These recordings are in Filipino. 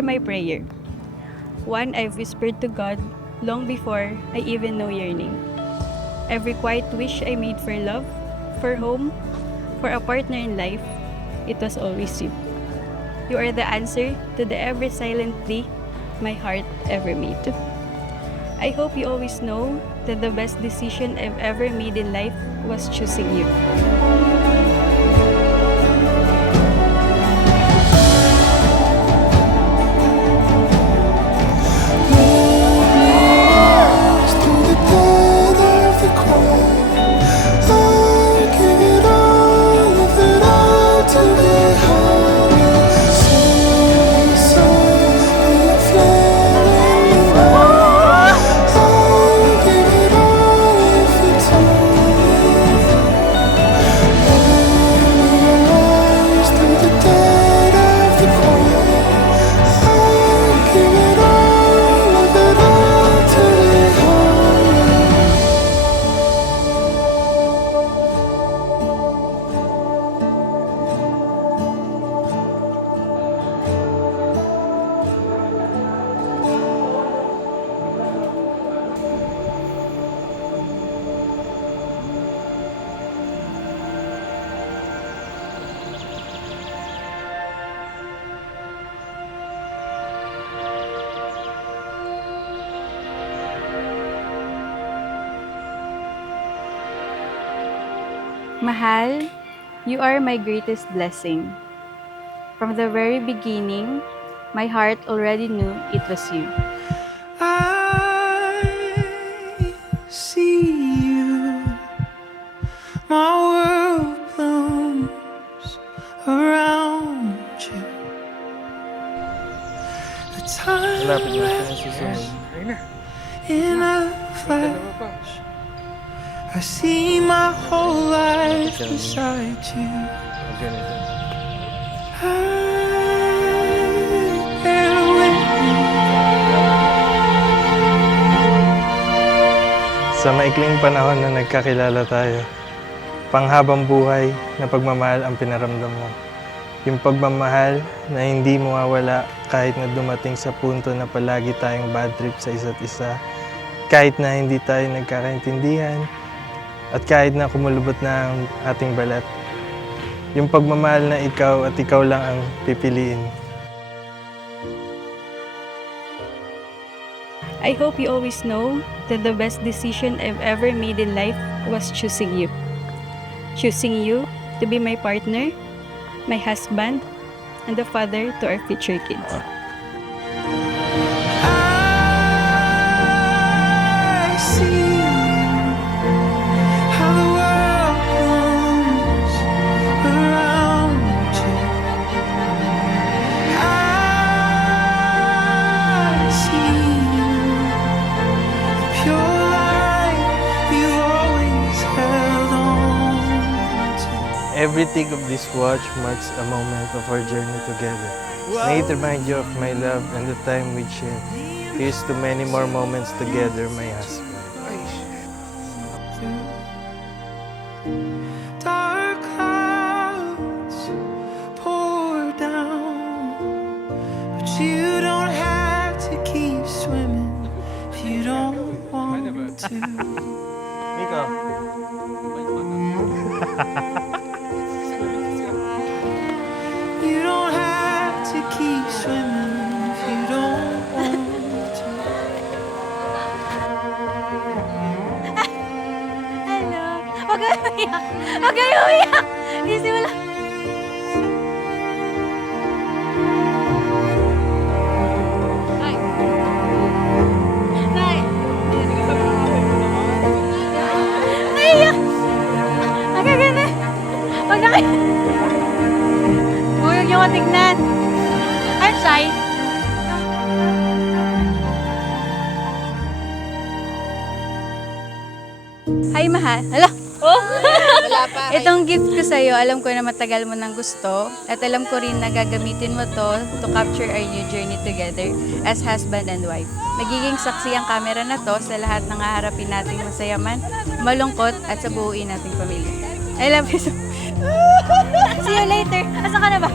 are my prayer. One I've whispered to God long before I even know your name. Every quiet wish I made for love, for home, for a partner in life, it was always you. You are the answer to the ever silent plea my heart ever made. I hope you always know that the best decision I've ever made in life was choosing you. Mahal, you are my greatest blessing. From the very beginning, my heart already knew it was you. I see you, my world blooms around you. The time Malapit na left siya susunod. in a flash. I see my whole life beside you. Ganito. Bear with me. Sa maikling panahon na nagkakilala tayo, panghabang buhay na pagmamahal ang pinaramdam mo. Yung pagmamahal na hindi mawawala kahit na dumating sa punto na palagi tayong bad trip sa isa't isa, kahit na hindi tayo nagkakaintindihan, at kahit na kumulubot na ang ating balat. Yung pagmamahal na ikaw at ikaw lang ang pipiliin. I hope you always know that the best decision I've ever made in life was choosing you. Choosing you to be my partner, my husband, and the father to our future kids. I see how the world moves around you. I see the pure light you always held on to. Everything of this watch marks a moment of our journey together. May it remind you of my love and the time we shared. Here's to many more moments together, my husband. Dark clouds pour down, but you don't have to keep swimming if you don't want to. Miko. You don't have to keep swimming if you don't want to. Hello! Huwag kayo umiyak! Huwag kayo umiyak! Gising mo lang! Nay! Nay! Naiyak! Ang gaganda! Huwag na kayo! Huwag niyo matignan! I'm shy! Hi, mahal. Hala. Oh. Wala pa. Itong gift ko sa'yo, alam ko na matagal mo nang gusto. At alam ko rin na gagamitin mo to capture our new journey together as husband and wife. Magiging saksi ang camera na to sa lahat ng haharapin nating masaya man, malungkot at sa buuin nating pamilya. I love you so See you later. Asa ka na ba?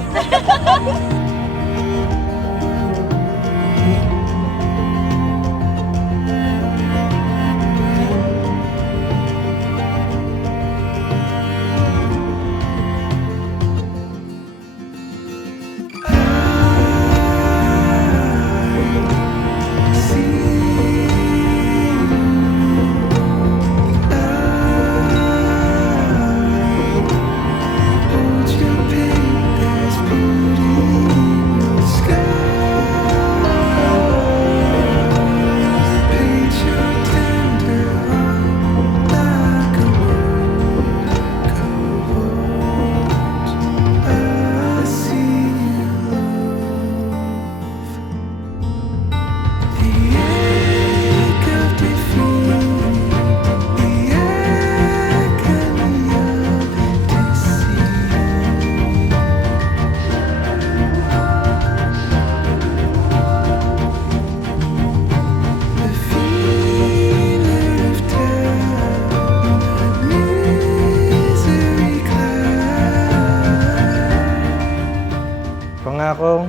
Pangako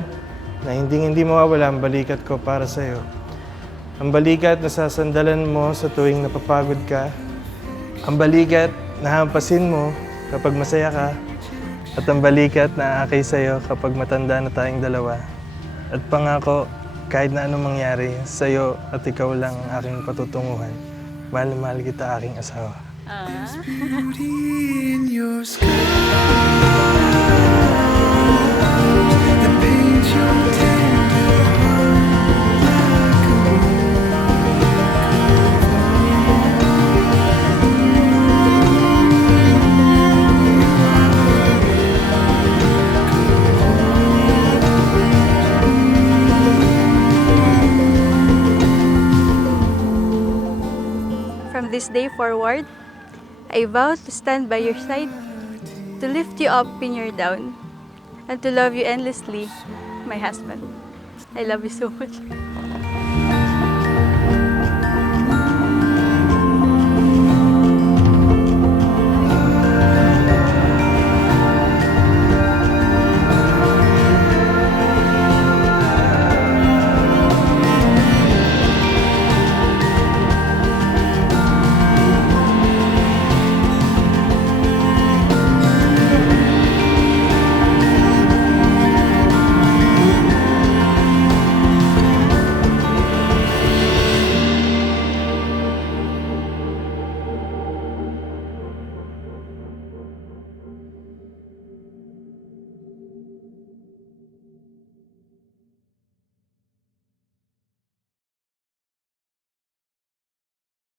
na hindi mawawala ang balikat ko para sa'yo. Ang balikat na sasandalan mo sa tuwing napapagod ka. Ang balikat na hampasin mo kapag masaya ka. At ang balikat na aakay sa'yo kapag matanda na tayong dalawa. At pangako, kahit na anong mangyari, sa'yo at ikaw lang ang aking patutunguhan. Mahal na mahal kita, aking asawa. Beauty in your sky that paints your tender heart like a From this day forward, I vow to stand by your side, to lift you up when you're down, and to love you endlessly, my husband. I love you so much.